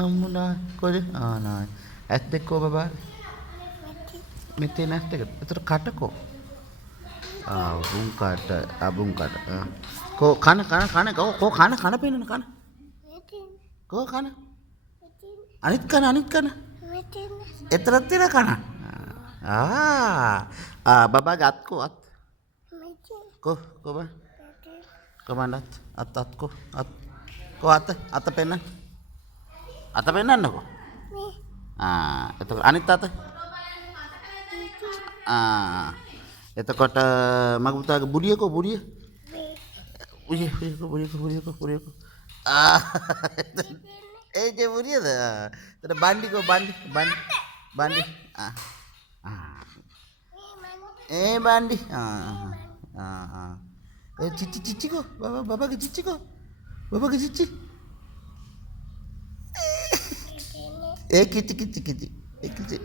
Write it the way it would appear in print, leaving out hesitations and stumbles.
අම්මුණා කොහෙද? නායි. ඇස් දෙක කො බබා? මෙතන ඇස් දෙක. ඒතර කටකෝ. අබුන් කට. කෝ කන කෝ කන පේනන කන. කෝ කන. අනිත් කන. එතරම් තියෙන කන. බබා ගත් කෝ අත්. කෝ බා. කොමන්නත් අත් කෝ අත්. කෝ අත පෙන්නන්න. අත පෙන්නන්නකෝ. එතකොට අනිත් අත. එතකොට මගේ පුතාගේ බුඩියකෝ බුඩිය. බුඩියකෝ. ඒ je බුඩියද? එතකොට බණ්ඩිකෝ බණ්ඩි. ඒ බණ්ඩි. ඒ චිචිකෝ බබාගේ චිචිකෝ. බබාගේ චිචි. ඒ කිචි. ඒ කිචි.